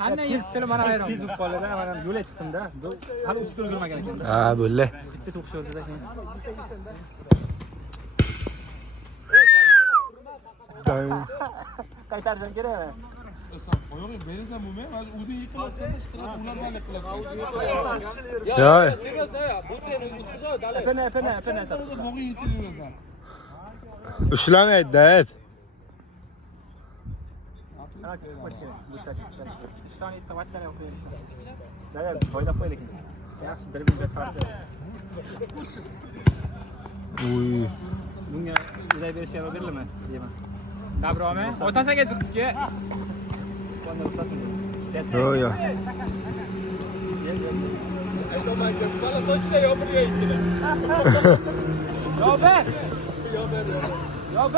Qanday yirtishini mana hayron. Tez bo'lib qoldi-da, mana yo'lga chiqdim-da. Hali 30 kilo yurmagan ekan-da. Ha, bo'ldi. Bitta to'q sho'rda keyin. Qaytarishim kerakmi? Oyoqni bersam bo'lmaydi, o'zi yiqilasan, ishtirok ulardan qilasan. Yo'q. Apana. Bog'i yechilirasan. Ushlamaydi-da. Boylab qo'y lekin. Yaxshi bir farqi. Uy. Bunga uday berishga yo'l berilmi? Deyman. Dabrome, otasiga chiqdik-ku. Yo'q. Yo'q.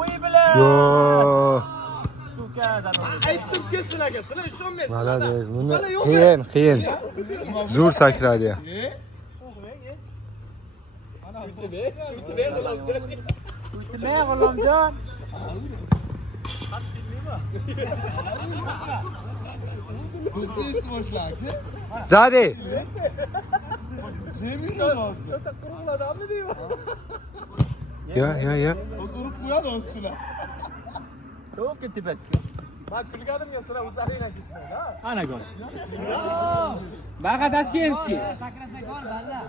Uy bilan. Yo'q. Aytib ketsin aka, sizlar ishonmaysiz. Malades, buni qiyin. Zo'r sakradi. Uchme g'ulomjon. Zadi. Ya. Urib qo'yadi o'zsizlar. Çok ketib etdi. Men kulganimga sira o'zlaringdan ketmaydi, ha? Ana gol. Bag'adaskenski. Sakrasa gol barra.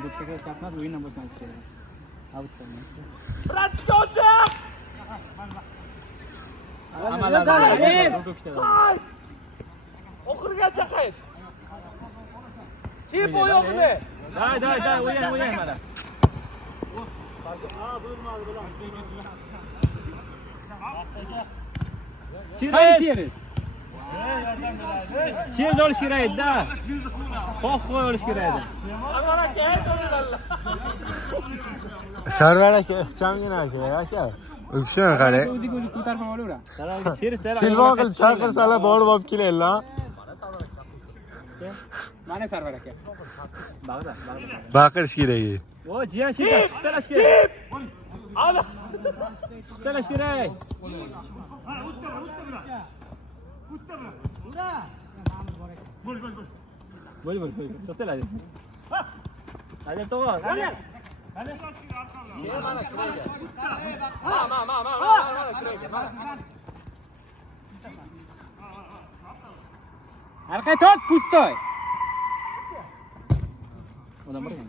Bu sefer chapmat o'yindan boshlanish kerak. Avtdan. Ratchkochi! Qayt! Oxirigacha qayt. Tep oyog'ini. Day, o'yin mana. Cheers. Cheers olish kerak edi-da. Qo'y olish kerak edi. Sarvar aka, ixchamgina aka. O'kishini qarang. O'ziga ko'tarib ham olaver. Cheers. Telefon qilib chaqirsalar borib olib kelinglar. Mana Sarvar aka. Bag'da. Baqirish kerak. O, jiyan chiqtalash kerak. Ala. Chiqtalash kerak. Bo'l. To'xtaladi. Hadi to'g'ri. Hadi. Arkaya tot, pustoy. Odam bor ekan.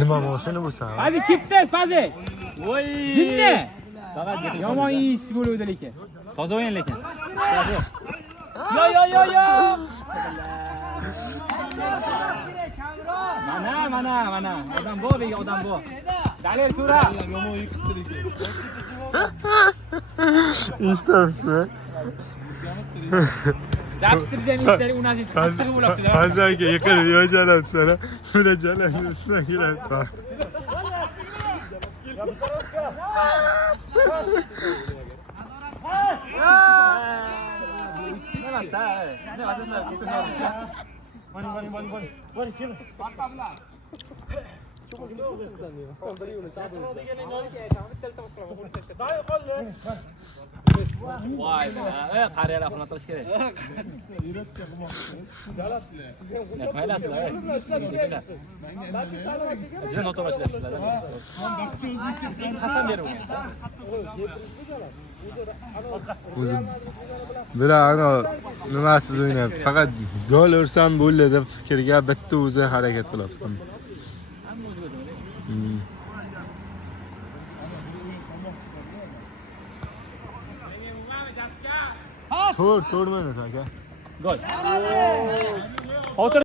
Nima bo'lsa bu san? Hadi ketdi, fazi. Voy. Jinni. Faqat yomon ish bo'luvdi lekin. Toza o'yin lekin. Yo. Mana. Odam bor, odam bor. Dalil sura. Yomon yiqitdi Ishtabsiz. Zapstirgan ishlari u nazir qattiq bo'libdi-da. Hazarga yiqilib yo'jalab sana. Buni jalanni ustiga keladi vaqt. Voy, qariyalar xona qilish kerak. Jin o'tirishlar. Qasam berib. O'zim bular nimasiz o'ynayapti. Faqat gol ursam bo'ldi deb fikrga bitta o'zi harakat qilyapti. To'rt mana aka. Gol. Hozir